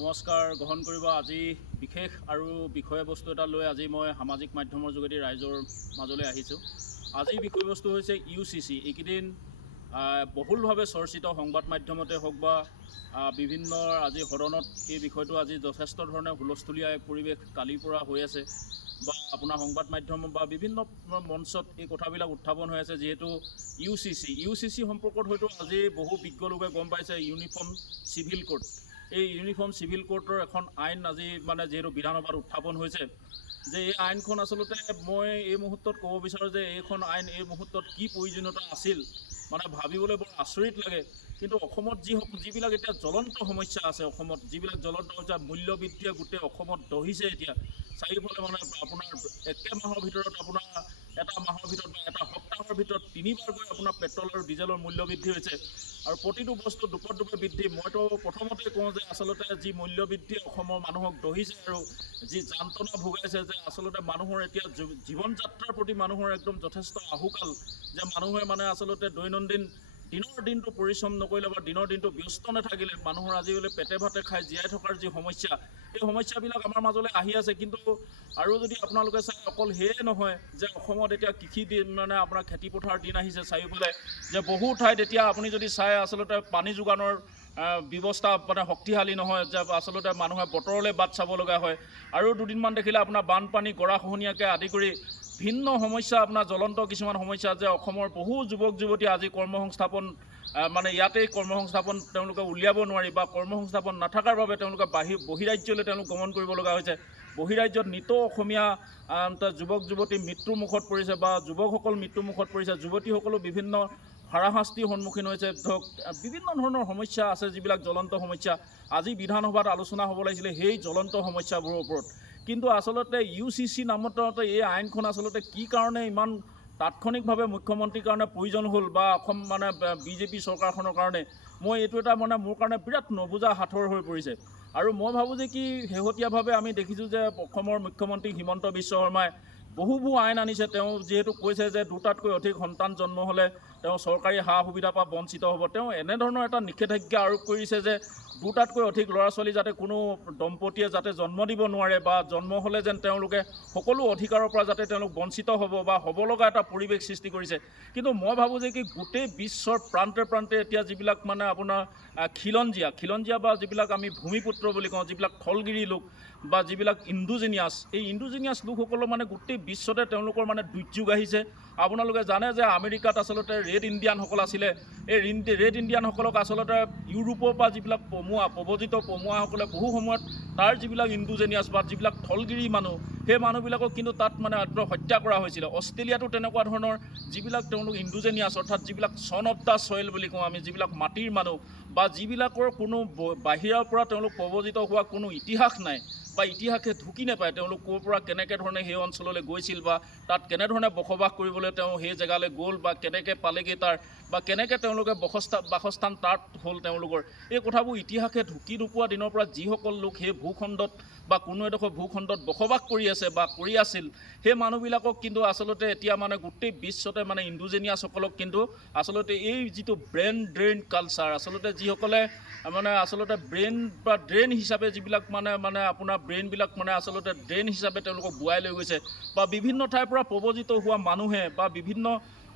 নমস্কাৰ গ্ৰহণ কৰিব। আজি বিশেষ আৰু বিষয়বস্তু এটা লৈ আজি মই সামাজিক মাধ্যমৰ যোগেদি ৰাইজৰ মাজলৈ আহিছোঁ। আজিৰ বিষয়বস্তু হৈছে UCC। এইকেইদিন বহুলভাৱে চৰ্চিত সংবাদ মাধ্যমতে হওক বা বিভিন্ন আজি সদনত এই বিষয়টো আজি যথেষ্ট ধৰণে হুলস্থুলীয়া এক পৰিৱেশ কালিৰ পৰা হৈ আছে বা আপোনাৰ সংবাদ মাধ্যম বা বিভিন্ন মঞ্চত এই কথাবিলাক উত্থাপন হৈ আছে। যিহেতু UCC সম্পৰ্কত হয়তো আজি বহু বিজ্ঞ লোকে গম পাইছে। ইউনিফৰ্ম চিভিল কোড, এই ইউনিফৰ্ম চিভিল কোডৰ এখন আইন আজি যিহেতু বিধানসভাত উত্থাপন হৈছে, যে এই আইনখন আচলতে মই এই মুহূৰ্তত ক'ব বিচাৰোঁ যে এইখন আইন এই মুহূৰ্তত কি প্ৰয়োজনীয়তা আছিল ভাবিবলৈ বৰ আচৰিত লাগে। কিন্তু অসমত যিবিলাক এতিয়া জ্বলন্ত সমস্যা আছে, অসমত যিবিলাক জ্বলন্ত সমস্যা, মূল্যবৃদ্ধিয়ে গোটেই অসমত দহিছে। এতিয়া চাৰিওফালে আপোনাৰ একে মাহৰ ভিতৰত এটা মাহৰ ভিতৰত বা এটা সপ্তাহৰ ভিতৰত 3বাৰকৈ আপোনাৰ পেট্ৰল আৰু ডিজেলৰ মূল্যবৃদ্ধি হৈছে আৰু প্ৰতিটো বস্তু দুপে বৃদ্ধি। মইতো প্ৰথমতে কওঁ যে আচলতে যি মূল্যবৃদ্ধি অসমৰ মানুহক দহিছে আৰু যি যান্ত্ৰণা ভোগাইছে, যে আচলতে মানুহৰ এতিয়া জীৱন যাত্ৰাৰ প্ৰতি মানুহৰ একদম যথেষ্ট আহুকাল, যে মানুহে আচলতে দৈনন্দিন দিনৰ দিনটো পৰিশ্ৰম নকৰিলে বা দিনৰ দিনটো ব্যস্ত নাথাকিলে মানুহৰ আজিকালি পেটে ভাতে খাই জীয়াই থকাৰ যি সমস্যা, এই সমস্যাবিলাক আমাৰ মাজলৈ আহি আছে। কিন্তু আৰু যদি আপোনালোকে চাই, অকল সেয়ে নহয় যে অসমত এতিয়া কৃষি দিন আপোনাৰ খেতি পথাৰৰ দিন আহিছে চাৰিওফালে, যে বহু ঠাইত এতিয়া আপুনি যদি চাই আচলতে পানী যোগানৰ ব্যৱস্থা শক্তিশালী নহয়, যে আচলতে মানুহে বতৰলৈ বাট চাব লগা হয়। আৰু দুদিনমান দেখিলে আপোনাৰ বানপানী, গৰাখহনীয়াকে আদি কৰি ভিন্ন সমস্যা, আপোনাৰ জ্বলন্ত কিছুমান সমস্যা, যে অসমৰ বহু যুৱক যুৱতী আজি কৰ্মসংস্থাপন ইয়াতেই কৰ্মসংস্থাপন তেওঁলোকে উলিয়াব নোৱাৰি বা কৰ্মসংস্থাপন নাথাকাৰ বাবে তেওঁলোকে বহিৰাজ্যলৈ তেওঁলোক গমন কৰিব লগা হৈছে। বহিৰাজ্যত নিতৌ অসমীয়া যুৱক যুৱতী মৃত্যুমুখত পৰিছে বা যুৱকসকল মৃত্যুমুখত পৰিছে। যুৱতীসকলো বিভিন্ন হাৰাশাস্তিৰ সন্মুখীন হৈছে। ধৰক বিভিন্ন ধৰণৰ সমস্যা আছে, যিবিলাক জ্বলন্ত সমস্যা আজি বিধানসভাত আলোচনা হ'ব লাগিছিলে সেই জ্বলন্ত সমস্যাবোৰৰ ওপৰত। কিন্তু আচলতে UCC নামত এই আইনখন আচলতে কি কাৰণে ইমান তাৎক্ষণিকভাৱে মুখ্যমন্ত্ৰীৰ কাৰণে প্ৰয়োজন হ'ল বা অসম BJP চৰকাৰখনৰ কাৰণে, মই এইটো এটা মোৰ কাৰণে বিৰাট নবুজা সাঁথৰ হৈ পৰিছে। আৰু মই ভাবোঁ যে কি শেহতীয়াভাৱে আমি দেখিছোঁ যে অসমৰ মুখ্যমন্ত্ৰী হিমন্ত বিশ্ব শৰ্মাই বহুবোৰ আইন আনিছে। তেওঁ যিহেতু কৈছে যে 2টাতকৈ অধিক সন্তান জন্ম হ'লে তেওঁ চৰকাৰী সা সুবিধাৰ পৰা বঞ্চিত হ'ব। তেওঁ এনেধৰণৰ এটা নিষেধাজ্ঞা আৰোপ কৰিছে যে 2টাতকৈ অধিক ল'ৰা ছোৱালী যাতে কোনো দম্পতীয়ে যাতে জন্ম দিব নোৱাৰে বা জন্ম হ'লে যেন তেওঁলোকে সকলো অধিকাৰৰ পৰা যাতে তেওঁলোক বঞ্চিত হ'ব বা হ'ব লগা এটা পৰিৱেশ সৃষ্টি কৰিছে। কিন্তু মই ভাবোঁ যে কি গোটেই বিশ্বৰ প্ৰান্তে প্ৰান্তে এতিয়া যিবিলাক আপোনাৰ খিলঞ্জীয়া বা যিবিলাক আমি ভূমিপুত্ৰ বুলি কওঁ, যিবিলাক থলগিৰি লোক বা যিবিলাক এই ইণ্ডোজিনিয়াছ লোকসকলৰ গোটেই বিশ্বতে তেওঁলোকৰ দুৰ্যোগ আহিছে। আপোনালোকে জানে যে আমেৰিকাত আচলতে ৰেড ইণ্ডিয়ানসকল আছিলে। এই ৰেড ইণ্ডিয়ানসকলক আচলতে ইউৰোপৰ পৰা যিবিলাক প্ৰব্ৰজিত পমুৱাসকলে বহু সময়ত তাৰ যিবিলাক ইণ্ডোজিনিয়াছ বা যিবিলাক থলগিৰি মানুহ, সেই মানুহবিলাকক কিন্তু তাত হত্যা কৰা হৈছিলে। অষ্ট্ৰেলিয়াতো তেনেকুৱা ধৰণৰ যিবিলাক তেওঁলোক ইণ্ডোজিনিয়াছ, অৰ্থাৎ যিবিলাক ছন অফ দ্য ছইল বুলি কওঁ আমি, যিবিলাক মাটিৰ মানুহ বা যিবিলাকৰ কোনো বাহিৰৰ পৰা তেওঁলোক প্ৰব্ৰজিত হোৱা কোনো ইতিহাস নাই বা ইতিহাসে ঢুকি নাপায় তেওঁলোক ক'ৰ পৰা কেনেকৈ ধৰণে সেই অঞ্চললৈ গৈছিল বা তাত কেনেধৰণে বসবাস কৰিবলৈ তেওঁ সেই জেগালৈ গ'ল বা কেনেকৈ পালেগৈ তাৰ বা কেনেকৈ তেওঁলোকে বাসস্থান তাত হ'ল তেওঁলোকৰ, এই কথাবোৰ ইতিহাসে ঢুকি নোপোৱা দিনৰ পৰা যিসকল লোক সেই ভূখণ্ডত বা কোনো এডোখৰ ভূখণ্ডত বসবাস কৰি আছে বা কৰি আছিল, সেই মানুহবিলাকক কিন্তু আচলতে এতিয়া গোটেই বিশ্বতে ইণ্ডোজিনিয়াছসকলক কিন্তু আচলতে এই যিটো ব্ৰেইন ড্ৰেইন কালচাৰ, আচলতে যিসকলে আচলতে ব্ৰেইন বা ড্ৰেইন হিচাপে যিবিলাক আপোনাৰ ব্ৰেইনবিলাক আচলতে ড্ৰেইন হিচাপে তেওঁলোকক বোৱাই লৈ গৈছে বা বিভিন্ন ঠাইৰ পৰা প্ৰব্ৰজিত হোৱা মানুহে বা বিভিন্ন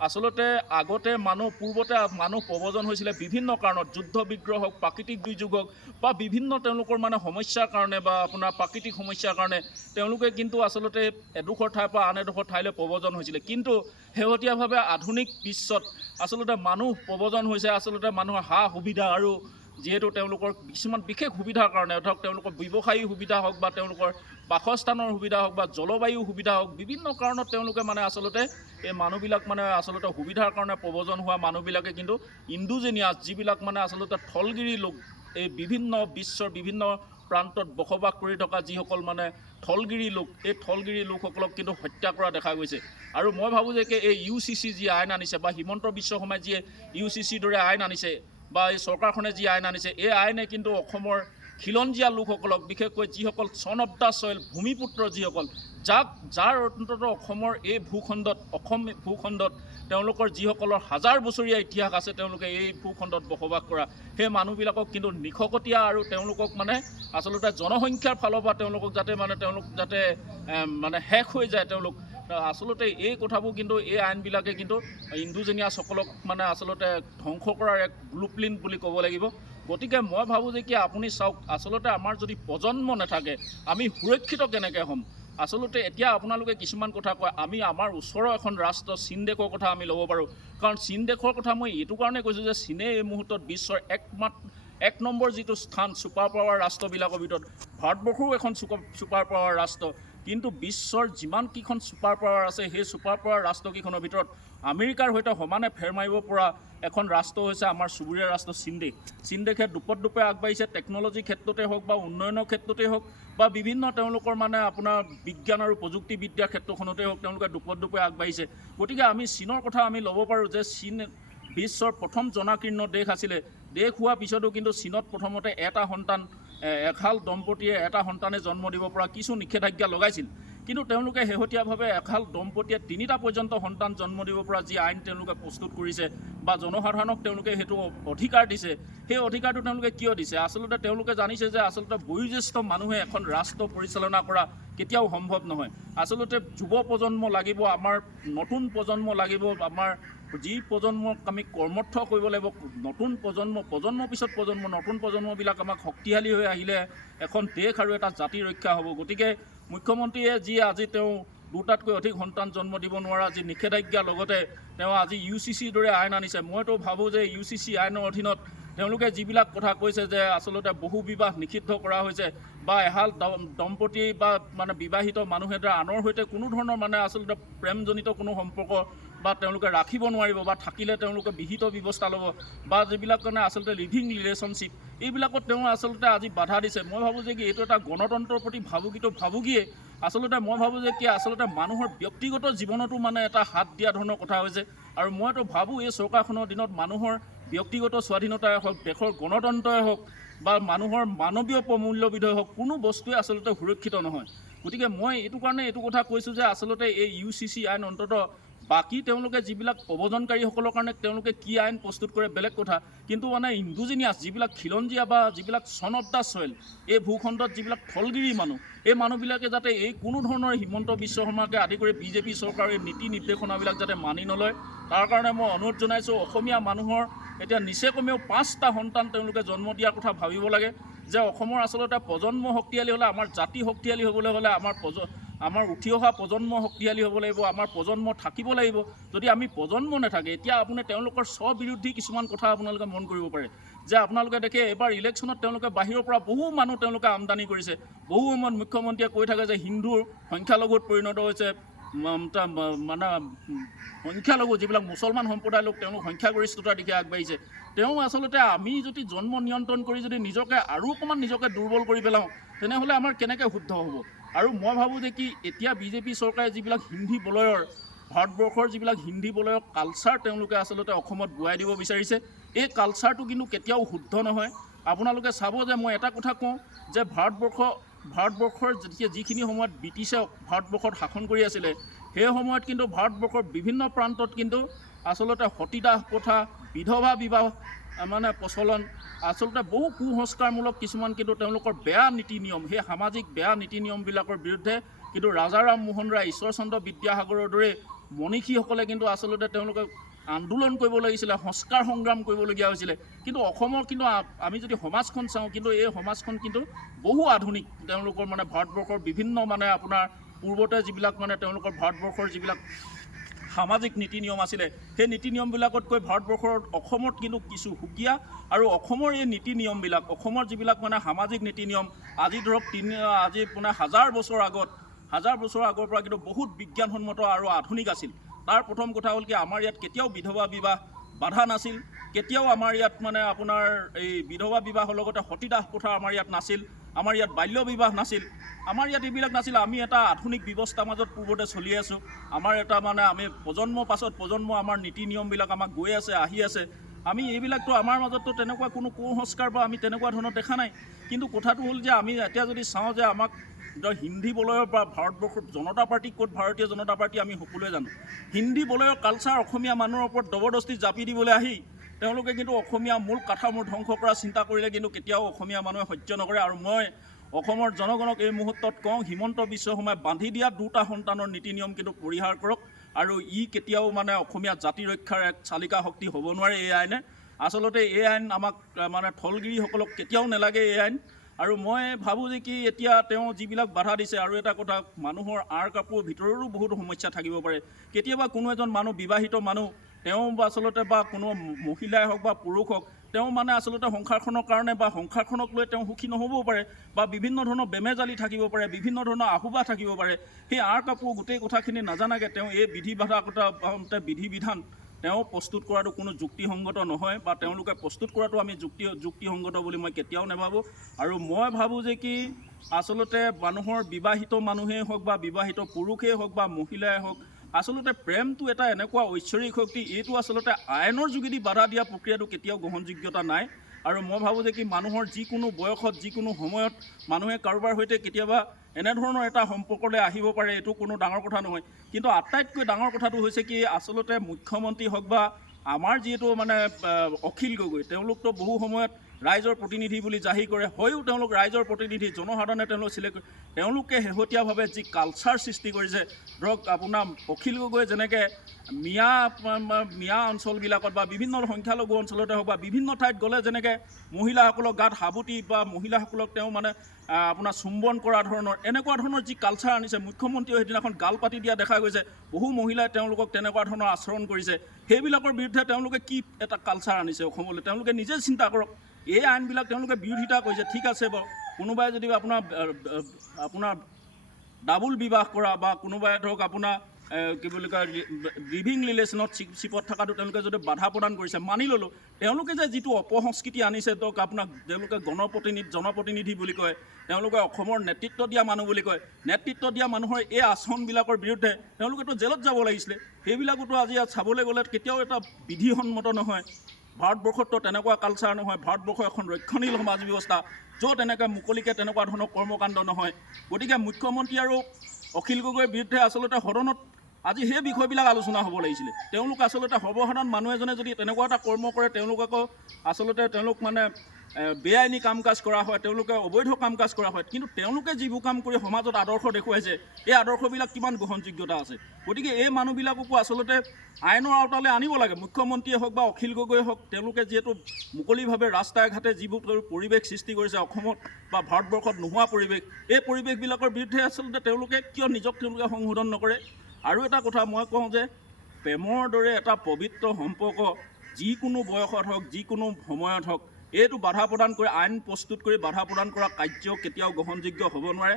আচলতে আগতে পূৰ্বতে মানুহ প্ৰব্ৰজন হৈছিলে বিভিন্ন কাৰণত, যুদ্ধ বিগ্ৰহ হওক, প্ৰাকৃতিক দুৰ্যোগ হওক বা বিভিন্ন তেওঁলোকৰ সমস্যাৰ কাৰণে বা আপোনাৰ প্ৰাকৃতিক সমস্যাৰ কাৰণে তেওঁলোকে কিন্তু আচলতে এডোখৰ ঠাইৰ পৰা আন এডোখৰ ঠাইলৈ প্ৰব্ৰজন হৈছিলে। কিন্তু শেহতীয়াভাৱে আধুনিক বিশ্বত আচলতে মানুহ প্ৰব্ৰজন হৈছে আচলতে মানুহৰ সা সুবিধা আৰু যিহেতু তেওঁলোকৰ কিছুমান বিশেষ সুবিধাৰ কাৰণে, ধৰক তেওঁলোকৰ ব্যৱসায়ী সুবিধা হওক বা তেওঁলোকৰ বাসস্থানৰ সুবিধা হওক বা জলবায়ু সুবিধা হওক, বিভিন্ন কাৰণত তেওঁলোকে আচলতে এই মানুহবিলাক আচলতে সুবিধাৰ কাৰণে প্ৰব্ৰজন হোৱা মানুহবিলাকে কিন্তু ইণ্ডোজিনিয়াছ যিবিলাক আচলতে থলগিৰি লোক, এই বিশ্বৰ বিভিন্ন প্ৰান্তত বসবাস কৰি থকা যিসকল থলগিৰি লোক, এই থলগিৰি লোকসকলক কিন্তু হত্যা কৰা দেখা গৈছে। আৰু মই ভাবোঁ যে এই UCC যি আইন আনিছে বা হিমন্ত বিশ্ব শৰ্মাই যিয়ে UCCৰ দৰে আইন আনিছে বা এই চৰকাৰখনে যি আইন আনিছে, এই আইনে কিন্তু অসমৰ খিলঞ্জীয়া লোকসকলক, বিশেষকৈ যিসকল ছন অফ দ্য ছইল ভূমিপুত্ৰ যিসকল, যাৰ অন্ততঃ অসমৰ এই ভূখণ্ডত তেওঁলোকৰ যিসকলৰ হাজাৰ বছৰীয়া ইতিহাস আছে, তেওঁলোকে এই ভূখণ্ডত বসবাস কৰা সেই মানুহবিলাকক কিন্তু নিশকতীয়া আৰু তেওঁলোকক মানে আচলতে জনসংখ্যাৰ ফালৰ পৰা তেওঁলোকক যাতে মানে শেষ হৈ যায় তেওঁলোক। আচলতে এই কথাবোৰ কিন্তু এই আইনবিলাকে কিন্তু ইণ্ডোজিনিয়াছসকলক মানে আচলতে ধ্বংস কৰাৰ এক ব্লুপ্ৰিণ্ট বুলি ক'ব লাগিব। গতিকে মই ভাবোঁ যে কি আপুনি চাওক, আচলতে আমাৰ যদি প্ৰজন্ম নাথাকে আমি সুৰক্ষিত কেনেকৈ হ'ম? আচলতে এতিয়া আপোনালোকে কিছুমান কথা কয়, আমি আমাৰ ওচৰৰ এখন ৰাষ্ট্ৰ চীন দেশৰ কথা আমি ল'ব পাৰোঁ। কাৰণ চীন দেশৰ কথা মই এইটো কাৰণে কৈছোঁ যে চীনে এই মুহূৰ্তত বিশ্বৰ এক নম্বৰ যিটো স্থান ছুপাৰ পাৱাৰ ৰাষ্ট্ৰবিলাকৰ ভিতৰত, ভাৰতবৰ্ষও এখন ছুপাৰ পাৱাৰ ৰাষ্ট্ৰ। কিন্তু বিশ্বৰ যিমানকেইখন ছুপাৰ পাৱাৰ আছে সেই ছুপাৰ পাৱাৰ ৰাষ্ট্ৰকেইখনৰ ভিতৰত আমেৰিকাৰ সৈতে সমানে ফেৰ মাৰিব পৰা এখন ৰাষ্ট্ৰ হৈছে আমাৰ চুবুৰীয়া ৰাষ্ট্ৰ চীন দেশ। চীন দেশে দুপে আগবাঢ়িছে, টেকন'লজিৰ ক্ষেত্ৰতে হওক বা উন্নয়নৰ ক্ষেত্ৰতে হওক বা বিভিন্ন তেওঁলোকৰ মানে আপোনাৰ বিজ্ঞান আৰু প্ৰযুক্তিবিদ্যাৰ ক্ষেত্ৰখনতে হওক, তেওঁলোকে দুপে আগবাঢ়িছে। গতিকে আমি চীনৰ কথা আমি ল'ব পাৰোঁ যে চীন বিশ্বৰ প্ৰথম জনাকীৰ্ণ দেশ আছিলে। দেশ হোৱাৰ পিছতো কিন্তু চীনত প্ৰথমতে এহাল দম্পতীয়ে এটা সন্তানে জন্ম দিব পৰা কিছু নিষেধাজ্ঞা লগাইছিল। কিন্তু তেওঁলোকে শেহতীয়াভাৱে এহাল দম্পতীয়ে 3টা পৰ্যন্ত সন্তান জন্ম দিব পৰা যি আইন তেওঁলোকে প্ৰস্তুত কৰিছে বা জনসাধাৰণক তেওঁলোকে সেইটো অধিকাৰ দিছে, সেই অধিকাৰটো তেওঁলোকে কিয় দিছে? আচলতে তেওঁলোকে জানিছে যে আচলতে বয়োজ্যেষ্ঠ মানুহে এখন ৰাষ্ট্ৰ পৰিচালনা কৰা কেতিয়াও সম্ভৱ নহয়। আচলতে যুৱ প্ৰজন্ম লাগিব, আমাৰ নতুন প্ৰজন্ম লাগিব, আমাৰ যি প্ৰজন্মক আমি কৰ্মঠ কৰিব লাগিব, নতুন প্ৰজন্মৰ পিছত নতুন প্ৰজন্মবিলাক আমাক শক্তিশালী হৈ আহিলে এখন দেশ আৰু এটা জাতি ৰক্ষা হ'ব। গতিকে মুখ্যমন্ত্ৰীয়ে যি আজি তেওঁ 2টাতকৈ অধিক সন্তান জন্ম দিব নোৱাৰা যি নিষেধাজ্ঞাৰ লগতে তেওঁ আজি UCCৰ দৰে আইন আনিছে, মইতো ভাবোঁ যে UCC আইনৰ অধীনত তেওঁলোকে যিবিলাক কথা কৈছে যে আচলতে বহু বিবাহ নিষিদ্ধ কৰা হৈছে বা এহাল দম্পতী বা মানে বিবাহিত মানুহে আনৰ সৈতে কোনো ধৰণৰ মানে আচলতে প্ৰেমজনিত কোনো সম্পৰ্ক বা তেওঁলোকে ৰাখিব নোৱাৰিব বা থাকিলে তেওঁলোকে বিহিত ব্যৱস্থা ল'ব বা যিবিলাক মানে আচলতে লিভিং ৰিলেশ্যনশ্বিপ, এইবিলাকত তেওঁ আচলতে আজি বাধা দিছে। মই ভাবোঁ যে কি এইটো এটা গণতন্ত্ৰৰ প্ৰতি ভাবুকিয়ে। আচলতে মই ভাবোঁ যে কি আচলতে মানুহৰ ব্যক্তিগত জীৱনতো মানে এটা হাত দিয়া ধৰণৰ কথা হৈছে। আৰু মইতো ভাবোঁ এই চৰকাৰখনৰ দিনত মানুহৰ ব্যক্তিগত স্বাধীনতাই হওক, দেশৰ গণতন্ত্ৰই হওক বা মানুহৰ মানৱীয় প্ৰমূল্যবিধই হওক, কোনো বস্তুৱে আচলতে সুৰক্ষিত নহয়। গতিকে মই এইটো কাৰণে এইটো কথা কৈছোঁ যে আচলতে এই UCC আইন অন্ততঃ বাকী তেওঁলোকে যিবিলাক প্ৰব্ৰজনকাৰীসকলৰ কাৰণে তেওঁলোকে কি আইন প্ৰস্তুত কৰে বেলেগ কথা, কিন্তু মানে ইণ্ডোজিনিয়াছ যিবিলাক খিলঞ্জীয়া বা যিবিলাক চন অফ দ্য ছইল, এই ভূখণ্ডত যিবিলাক থলগিৰি মানুহ, এই মানুহবিলাকে যাতে এই কোনো ধৰণৰ হিমন্ত বিশ্ব শৰ্মাকে আদি কৰি BJP চৰকাৰৰ এই নীতি নিৰ্দেশনাবিলাক যাতে মানি নলয়, তাৰ কাৰণে মই অনুৰোধ জনাইছোঁ। অসমীয়া মানুহৰ এতিয়া নিচে কমেও 5টা সন্তান তেওঁলোকে জন্ম দিয়াৰ কথা ভাবিব লাগে যে অসমৰ আচলতে প্ৰজন্ম শক্তিশালী হ'লে, আমাৰ জাতি শক্তিশালী হ'বলৈ হ'লে আমাৰ উঠি অহা প্ৰজন্ম শক্তিশালী হ'ব লাগিব, আমাৰ প্ৰজন্ম থাকিব লাগিব। যদি আমি প্ৰজন্ম নাথাকে, এতিয়া আপুনি তেওঁলোকৰ স্ববিৰোধী কিছুমান কথা আপোনালোকে মন কৰিব পাৰে যে আপোনালোকে দেখে এইবাৰ ইলেকশ্যনত তেওঁলোকে বাহিৰৰ পৰা বহু মানুহ তেওঁলোকে আমদানি কৰিছে। বহু সময়ত মুখ্যমন্ত্ৰীয়ে কৈ থাকে যে হিন্দুৰ সংখ্যালঘুত পৰিণত হৈছে, মানে সংখ্যালঘু যিবিলাক মুছলমান সম্প্ৰদায়ৰ লোক তেওঁলোক সংখ্যাগৰিষ্ঠতাৰ দিশে আগবাঢ়িছে। তেওঁ আচলতে আমি যদি জন্ম নিয়ন্ত্ৰণ কৰি যদি নিজকে আৰু অকণমান দুৰ্বল কৰি পেলাওঁ, তেনেহ'লে আমাৰ কেনেকৈ শুদ্ধ হ'ব? আৰু মই ভাবোঁ যে কি এতিয়া BJP চৰকাৰে যিবিলাক ভাৰতবৰ্ষৰ যিবিলাক হিন্দী বলয়ৰ কালচাৰ তেওঁলোকে আচলতে অসমত বোৱাই দিব বিচাৰিছে, এই কালচাৰটো কিন্তু কেতিয়াও শুদ্ধ নহয়। আপোনালোকে চাব যে মই এটা কথা কওঁ যে ভাৰতবৰ্ষৰ যিখিনি সময়ত ব্ৰিটিছে ভাৰতবৰ্ষত শাসন কৰি আছিলে, সেই সময়ত কিন্তু ভাৰতবৰ্ষৰ বিভিন্ন প্ৰান্তত কিন্তু আচলতে সতীদাহ প্ৰথা, বিধৱা বিবাহ মানে প্ৰচলন, আচলতে বহু কুসংস্কাৰমূলক কিছুমান কিন্তু তেওঁলোকৰ বেয়া নীতি নিয়ম, সেই সামাজিক বেয়া নীতি নিয়মবিলাকৰ বিৰুদ্ধে কিন্তু ৰাজাৰাম মোহন ৰায়, ঈশ্বৰচন্দ্ৰ বিদ্যাসাগৰৰ দৰে মনীষীসকলে কিন্তু আচলতে তেওঁলোকে আন্দোলন কৰিব লাগিছিলে, সংস্কাৰ সংগ্ৰাম কৰিবলগীয়া হৈছিলে। কিন্তু অসমৰ কিন্তু আমি যদি সমাজখন চাওঁ, কিন্তু এই সমাজখন কিন্তু বহু আধুনিক। তেওঁলোকৰ মানে ভাৰতবৰ্ষৰ বিভিন্ন মানে আপোনাৰ পূৰ্বতে যিবিলাক মানে তেওঁলোকৰ ভাৰতবৰ্ষৰ যিবিলাক সামাজিক নীতি নিয়ম আছিলে, সেই নীতি নিয়মবিলাকতকৈ অসমত কিন্তু কিছু সুকীয়া। আৰু অসমৰ এই নীতি নিয়মবিলাক, অসমৰ যিবিলাক মানে সামাজিক নীতি নিয়ম আজি ধৰক আজি মানে হাজাৰ বছৰ আগৰ পৰা কিন্তু বহুত বিজ্ঞানসন্মত আৰু আধুনিক আছিল। তাৰ প্ৰথম কথা হ'ল কি আমাৰ ইয়াত কেতিয়াও বিধৱা বিবাহ বাধা নাছিল, কেতিয়াও আমাৰ ইয়াত মানে আপোনাৰ এই বিধৱা বিবাহৰ লগতে সতীদাহ প্ৰথা আমাৰ ইয়াত নাছিল, আমাৰ ইয়াত বাল্য বিবাহ নাছিল, আমাৰ ইয়াত এইবিলাক নাছিল। আমি এটা আধুনিক ব্যৱস্থাৰ মাজত পূৰ্বতে চলি আছোঁ। আমাৰ এটা মানে আমি প্ৰজন্মৰ পাছত প্ৰজন্ম আমাৰ নীতি নিয়মবিলাক আমাক গৈ আছে, আহি আছে। আমি এইবিলাকতো আমাৰ মাজততো তেনেকুৱা কোনো কুসংস্কাৰ বা আমি তেনেকুৱা ধৰণৰ দেখা নাই। কিন্তু কথাটো হ'ল যে আমি এতিয়া যদি চাওঁ যে আমাক হিন্দী বলয়ৰ বা ভাৰতবৰ্ষৰ জনতা পাৰ্টি ক'ত ভাৰতীয় জনতা পাৰ্টি আমি সকলোৱে জানো। হিন্দী বলয়ৰ কালচাৰ অসমীয়া মানুহৰ ওপৰত জবৰদস্তি জাপি দিবলৈ আহি তেওঁলোকে কিন্তু অসমীয়া মূল কাঠামোৰ ধ্বংস কৰা চিন্তা কৰিলে কিন্তু কেতিয়াও অসমীয়া মানুহে সহ্য নকৰে। আৰু মই অসমৰ জনগণক এই মুহূৰ্তত কওঁ, হিমন্ত বিশ্ব শৰ্মাই বান্ধি দিয়া 2টা সন্তানৰ নীতি নিয়ম কিন্তু পৰিহাৰ কৰক। আৰু ই কেতিয়াও মানে অসমীয়া জাতি ৰক্ষাৰ এক চালিকা শক্তি হ'ব নোৱাৰে এই আইনে। আচলতে এই আইন আমাক মানে থলগিৰিসকলক কেতিয়াও নালাগে এই আইন। আৰু মই ভাবোঁ যে কি এতিয়া তেওঁ যিবিলাক বাধা দিছে, আৰু এটা কথা, মানুহৰ আঁৰ কাপোৰৰ ভিতৰৰো বহুত সমস্যা থাকিব পাৰে। কেতিয়াবা কোনো এজন মানুহ, বিবাহিত মানুহ, তেওঁ আচলতে বা কোনো মহিলাই হওক বা পুৰুষ হওক, তেওঁ মানে আচলতে সংসাৰখনৰ কাৰণে বা সংসাৰখনক লৈ তেওঁ সুখী নহ'বও পাৰে, বা বিভিন্ন ধৰণৰ বেমেজালি থাকিব পাৰে, বিভিন্ন ধৰণৰ আহুবা থাকিব পাৰে। সেই আঁৰ কাপোৰ গোটেই কথাখিনি নাজানাকৈ তেওঁ এই বিধি বাধা বিধি বিধান তেওঁ প্ৰস্তুত কৰাটো কোনো যুক্তিসংগত নহয়, বা তেওঁলোকে প্ৰস্তুত কৰাটো আমি যুক্তিসংগত বুলি মই কেতিয়াও নাভাবোঁ। আৰু মই ভাবোঁ যে কি আচলতে মানুহৰ বিবাহিত মানুহেই হওক বা বিবাহিত পুৰুষেই হওক বা মহিলাই হওক, আচলতে প্ৰেমটো এটা এনেকুৱা ঐশ্বৰিক শক্তি, এইটো আচলতে আইনৰ যোগেদি বাধা দিয়া প্ৰক্ৰিয়াটো কেতিয়াও গ্ৰহণযোগ্যতা নাই। আৰু মই ভাবোঁ যে কি মানুহৰ যিকোনো বয়সত, যিকোনো সময়ত মানুহে কাৰোবাৰ সৈতে কেতিয়াবা এনেধৰণৰ এটা সম্পৰ্কলৈ আহিব পাৰে, এইটো কোনো ডাঙৰ কথা নহয়। কিন্তু আটাইতকৈ ডাঙৰ কথাটো হৈছে কি আচলতে মুখ্যমন্ত্ৰী হওক বা আমাৰ যিহেতু মানে অখিল গগৈ, তেওঁলোকতো বহু সময়ত ৰাইজৰ প্ৰতিনিধি বুলি জাহিৰ কৰে, হয়ও তেওঁলোক ৰাইজৰ প্ৰতিনিধি, জনসাধাৰণে তেওঁলোক চিলেক্ট কৰে। তেওঁলোকে শেহতীয়াভাৱে যি কালচাৰ সৃষ্টি কৰিছে, ধৰক আপোনাৰ অখিল গগৈয়ে যেনেকৈ মিয়া অঞ্চলবিলাকত বা বিভিন্ন সংখ্যালঘু অঞ্চলতে হওক বা বিভিন্ন ঠাইত গ'লে যেনেকৈ মহিলাসকলক গাত সাবটি বা মহিলাসকলক তেওঁ মানে আপোনাৰ চুম্বন কৰা ধৰণৰ এনেকুৱা ধৰণৰ যি কালচাৰ আনিছে, মুখ্যমন্ত্ৰীয়ে সেইদিনাখন গাল পাতি দিয়া দেখা গৈছে। বহু মহিলাই তেওঁলোকক তেনেকুৱা ধৰণৰ আচৰণ কৰিছে। সেইবিলাকৰ বিৰুদ্ধে তেওঁলোকে কি এটা কালচাৰ আনিছে অসমলৈ, তেওঁলোকে নিজে চিন্তা কৰক। এই আইনবিলাক তেওঁলোকে বিৰোধিতা কৰিছে, ঠিক আছে বাৰু, কোনোবাই যদি আপোনাৰ ডাবুল বিবাহ কৰা বা কোনোবাই ধৰক আপোনাৰ কি বুলি কয় লিভিং ৰিলেশ্যনত চিপত থকাটো তেওঁলোকে যদি বাধা প্ৰদান কৰিছে, মানি ল'লোঁ। তেওঁলোকে যে যিটো অপসংস্কৃতি আনিছে, ধৰক আপোনাক তেওঁলোকে জনপ্ৰতিনিধি বুলি কয়, তেওঁলোকে অসমৰ নেতৃত্ব দিয়া মানুহ বুলি কয়, নেতৃত্ব দিয়া মানুহৰ এই আচৰণবিলাকৰ বিৰুদ্ধে তেওঁলোকেতো জেলত যাব লাগিছিলে। সেইবিলাকোতো আজি চাবলৈ গ'লে কেতিয়াও এটা বিধিসন্মত নহয়। ভাৰতবৰ্ষততো তেনেকুৱা কালচাৰ নহয়। ভাৰতবৰ্ষ এখন ৰক্ষণশীল সমাজ ব্যৱস্থা, য'ত এনেকৈ মুকলিকৈ তেনেকুৱা ধৰণৰ কৰ্মকাণ্ড নহয়। গতিকে মুখ্যমন্ত্ৰী আৰু অখিল গগৈৰ বিৰুদ্ধে আচলতে সদনত আজি সেই বিষয়বিলাক আলোচনা হ'ব লাগিছিলে। তেওঁলোক আচলতে সৰ্বসাধাৰণ মানুহ এজনে যদি তেনেকুৱা এটা কৰ্ম কৰে, তেওঁলোক মানে বেআইনী কাম কাজ কৰা হয়, তেওঁলোকে অবৈধ কাম কাজ কৰা হয়। কিন্তু তেওঁলোকে যিবোৰ কাম কৰি সমাজত আদৰ্শ দেখুৱাইছে, এই আদৰ্শবিলাক কিমান গ্ৰহণযোগ্যতা আছে। গতিকে এই মানুহবিলাককো আচলতে আইনৰ আওতালৈ আনিব লাগে। মুখ্যমন্ত্ৰীয়ে হওক বা অখিল গগৈয়ে হওক, তেওঁলোকে যিহেতু মুকলিভাৱে ৰাস্তাই ঘাটে যিবোৰ পৰিৱেশ সৃষ্টি কৰিছে অসমত বা ভাৰতবৰ্ষত নোহোৱা পৰিৱেশ, এই পৰিৱেশবিলাকৰ বিৰুদ্ধে আচলতে তেওঁলোকে কিয় তেওঁলোকে সংশোধন নকৰে। আৰু এটা কথা মই কওঁ যে প্ৰেমৰ দৰে এটা পবিত্ৰ সম্পৰ্ক যিকোনো বয়সত হওক, যিকোনো সময়ত হওক, এইটো বাধা প্ৰদান কৰি আইন প্ৰস্তুত কৰি বাধা প্ৰদান কৰা কাৰ্য কেতিয়াও গ্ৰহণযোগ্য হ'ব নোৱাৰে।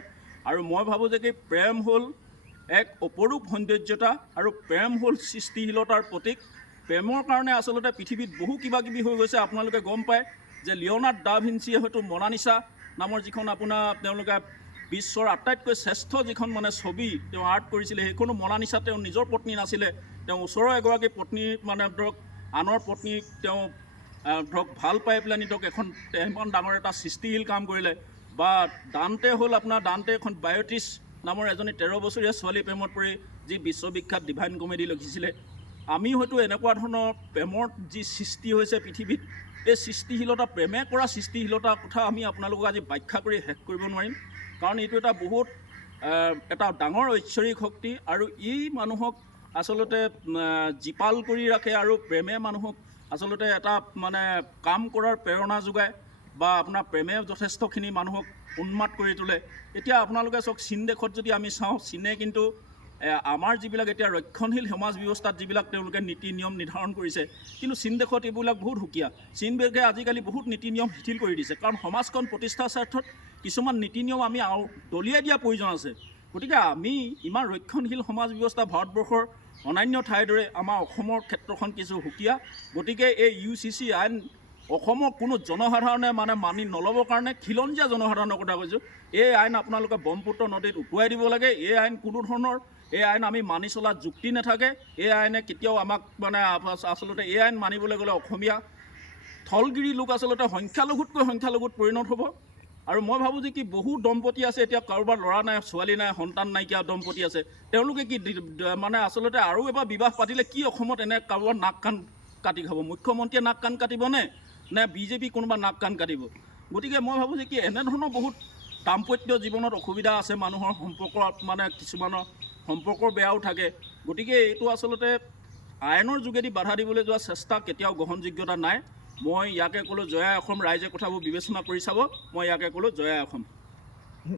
আৰু মই ভাবোঁ যে কি প্ৰেম হ'ল এক অপৰূপ সৌন্দৰ্যতা, আৰু প্ৰেম হ'ল সৃষ্টিশীলতাৰ প্ৰতীক। প্ৰেমৰ কাৰণে আচলতে পৃথিৱীত বহু কিবাকিবি হৈ গৈছে। আপোনালোকে গম পায় যে লিঅ'নাৰ্ড ডা ভিঞ্চিয়ে হয়তো মনালিছা নামৰ যিখন তেওঁলোকে বিশ্বৰ আটাইতকৈ শ্ৰেষ্ঠ যিখন মানে ছবি তেওঁ আৰ্ট কৰিছিলে, সেইখনো মনালিছা তেওঁ নিজৰ পত্নী নাছিলে, তেওঁ ওচৰৰ এগৰাকী পত্নীৰ মানে ধৰক আনৰ পত্নীক তেওঁ ধৰক ভাল পাই পেলাই ধৰক এখন ডাঙৰ এটা সৃষ্টিশীল কাম কৰিলে। বা ডান্তে হ'ল ডান্তে এখন বায়'ট্ৰিছ নামৰ এজনী 13 বছৰীয়া ছোৱালী প্ৰেমত পৰি যি বিশ্ববিখ্যাত ডিভাইন কমেডি লিখিছিলে। আমি হয়তো এনেকুৱা ধৰণৰ প্ৰেমৰ যি সৃষ্টি হৈছে পৃথিৱীত, এই সৃষ্টিশীলতা, প্ৰেমে কৰা সৃষ্টিশীলতাৰ কথা আমি আপোনালোকক আজি ব্যাখ্যা কৰি শেষ কৰিব নোৱাৰিম। কাৰণ এইটো এটা বহুত এটা ডাঙৰ ঐশ্বৰিক শক্তি, আৰু ই মানুহক আচলতে জীপাল কৰি ৰাখে, আৰু প্ৰেমে মানুহক আচলতে এটা মানে কাম কৰাৰ প্ৰেৰণা যোগায়, বা প্ৰেমে যথেষ্টখিনি মানুহক উন্মাদ কৰি তোলে। এতিয়া আপোনালোকে চাওক, চীন দেশত যদি আমি চাওঁ, চীনে কিন্তু আমাৰ যিবিলাক এতিয়া ৰক্ষণশীল সমাজ ব্যৱস্থাত যিবিলাক তেওঁলোকে নীতি নিয়ম নিৰ্ধাৰণ কৰিছে, কিন্তু চীন দেশত এইবিলাক বহুত সুকীয়া। চীন দেশে আজিকালি বহুত নীতি নিয়ম শিথিল কৰি দিছে, কাৰণ সমাজখন প্ৰতিষ্ঠাৰ স্বাৰ্থত কিছুমান নীতি নিয়ম আমি দলিয়াই দিয়া প্ৰয়োজন আছে। গতিকে আমি ইমান ৰক্ষণশীল সমাজ ব্যৱস্থা ভাৰতবৰ্ষৰ অন্যান্য ঠাইৰ দৰে আমাৰ অসমৰ ক্ষেত্ৰখন কিছু সুকীয়া। গতিকে এই UCC আইন অসমৰ কোনো জনসাধাৰণে মানি নল'বৰ কাৰণে, খিলঞ্জীয়া জনসাধাৰণৰ কথা কৈছোঁ, এই আইন আপোনালোকে ব্ৰহ্মপুত্ৰ নদীত উটুৱাই দিব লাগে। এই আইন আমি মানি চলা যুক্তি নাথাকে। এই আইনে কেতিয়াও আমাক আচলতে এই আইন মানিবলৈ গ'লে অসমীয়া থলগিৰি লোক আচলতে সংখ্যালঘুতকৈ সংখ্যালঘুত পৰিণত হ'ব। আৰু মই ভাবোঁ যে কি বহু দম্পতি আছে এতিয়া কাৰোবাৰ ল'ৰা নাই ছোৱালী নাই সন্তান নাইকিয়া দম্পতি আছে তেওঁলোকে কি মানে আচলতে আৰু এবাৰ বিবাহ পাতিলে কি অসমত এনে কাৰোবাৰ নাক কাণ কাটি খাব মুখ্যমন্ত্ৰীয়ে নাক কাণ কাটিবনে নে বিজেপি কোনোবা নাক কাণ কাটিব গতিকে মই ভাবোঁ যে কি এনেধৰণৰ বহুত দাম্পত্য জীৱনত অসুবিধা আছে মানুহৰ সম্পৰ্ক মানে কিছুমানৰ সম্পৰ্কৰ বেয়াও থাকে গতিকে এইটো আচলতে আইনৰ যোগেদি বাধা দিবলৈ যোৱা চেষ্টা কেতিয়াও গ্ৰহণযোগ্যতা নাই মই ইয়াকে ক'লোঁ জয় আই অসম ৰাইজে কথাবোৰ বিবেচনা কৰি চাব মই ইয়াকে ক'লোঁ জয় আই অসম